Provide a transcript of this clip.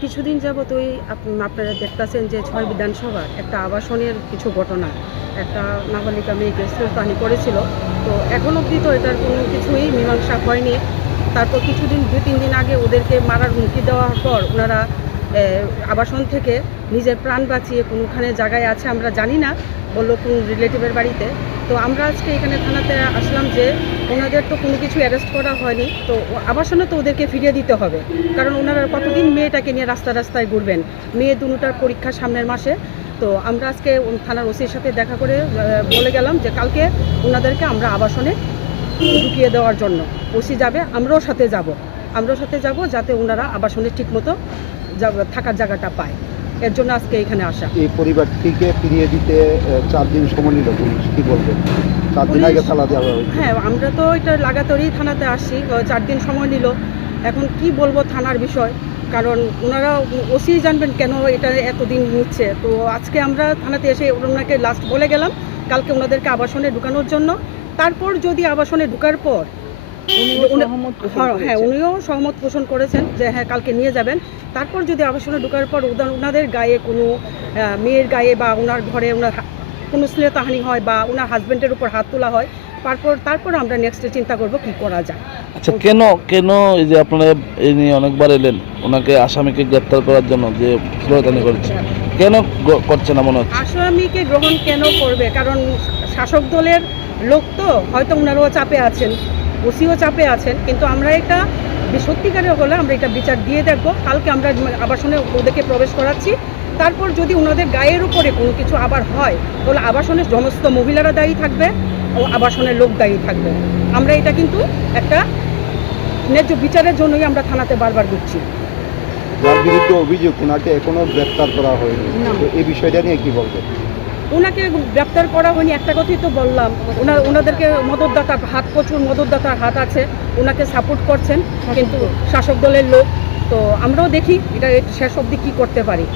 কিছুদিন যাবত ওই আপ- আপনারা দেখতেছেন যে ছয় বিধানসভার একটা আবাসনের কিছু ঘটনা, একটা নাবালিকা মেয়েকে শ্রোতানি করেছিল। তো এখন অবধি তো এটার কোনো কিছুই মীমাংসা হয়নি। তারপর কিছুদিন দু তিন দিন আগে ওদেরকে মারার হুমকি দেওয়ার পর ওনারা আবাসন থেকে নিজের প্রাণ বাঁচিয়ে কোনোখানে জায়গায় আছে আমরা জানি না বলল কোন রিলেটিভের বাড়িতে। তো আমরা আজকে এখানে থানাতে আসলাম যে ওনাদের তো কোনো কিছু অ্যারেস্ট করা হয়নি, তো আবাসনে তো ওদেরকে ফিরিয়ে দিতে হবে। কারণ ওনারা কতদিন মেয়েটাকে নিয়ে রাস্তা রাস্তায় ঘুরবেন? মেয়ে দুটার পরীক্ষা সামনের মাসে। তো আমরা আজকে থানার ওসির সাথে দেখা করে বলে গেলাম যে কালকে ওনাদেরকে আমরা আবাসনে ঢুকিয়ে দেওয়ার জন্য। ওসি যাবে, আমরাও সাথে যাব। আমরাও সাথে যাব যাতে ওনারা আবাসনে ঠিকমতো থাকার জায়গাটা পায়। এর জন্য আজকে এখানে আসা। এই পরিবারটিকে ফিরিয়ে দিতে চার দিন সময় নিল পুলিশ কি বলবেন? চার দিন আগে পুলিশ- দেওয়া হ্যাঁ আমরা তো এটা লাগাতারই থানাতে আসি চার দিন সময় নিল। এখন কি বলব থানার বিষয় কারণ ওনারা ওসি জানবেন কেন এটা এতদিন নিচ্ছে। তো আজকে আমরা থানাতে এসে ওনাকে লাস্ট বলে গেলাম কালকে ওনাদেরকে আবাসনে ঢুকানোর জন্য। তারপর যদি আবাসনে ঢুকার পর হ্যাঁ, হ্যাঁ উনিও সহমত পোষণ করেছেন যে হ্যাঁ কালকে নিয়ে যাবেন। তারপর যদি আবাসনে ঢোকার পর ওনাদের গায়ে কোনো মেয়ের গায়ে বা ওনার ঘরে ওনার কোনো শ্লীলতাহানি হয় বা ওনার হাজব্যান্ডের উপর হাত তোলা হয় তারপর তারপর আমরা নেক্সটে চিন্তা করব কি করা যায়। আচ্ছা কেন কেন এই যে আপনারা এই নিয়ে অনেকবার এলেন? ওনাকে আসামিকে গ্রেপ্তার করার জন্য যে স্লোগানি করেছে। কেন করছে না মনে হচ্ছে? আসামিকে গ্রহণ কেন করবে? কারণ শাসক দলের লোক তো হয়তো ওনারাও চাপে আছেন। ওসিও চাপে আছেন কিন্তু আমরা এটা সত্যিকারের হলে আমরা এটা বিচার দিয়ে দেখব। কালকে আমরা আবাসনে ওদেরকে প্রবেশ করাচ্ছি। তারপর যদি ওনাদের গায়ের উপরে কোনো কিছু আবার হয় তাহলে আবাসনের সমস্ত মহিলারা দায়ী থাকবে ও আবাসনের লোক দায়ী থাকবে। আমরা এটা কিন্তু একটা ন্যায্য বিচারের জন্যই আমরা থানাতে বারবার দিচ্ছি। যার বিরুদ্ধে অভিযোগ ওনাকে এখনও গ্রেপ্তার করা হয়নি। এই বিষয়টা নিয়ে কি বলবেন? ওনাকে গ্রেপ্তার করা হয়নি, একটা কথাই তো বললাম। ওনার, ওনাদেরকে মদতদাতার হাত, প্রচুর মদতদাতার হাত আছে, ওনাকে সাপোর্ট করছেন, কিন্তু শাসক দলের লোক, তো আমরাও দেখি এটা শেষ অব্দি কী করতে পারি।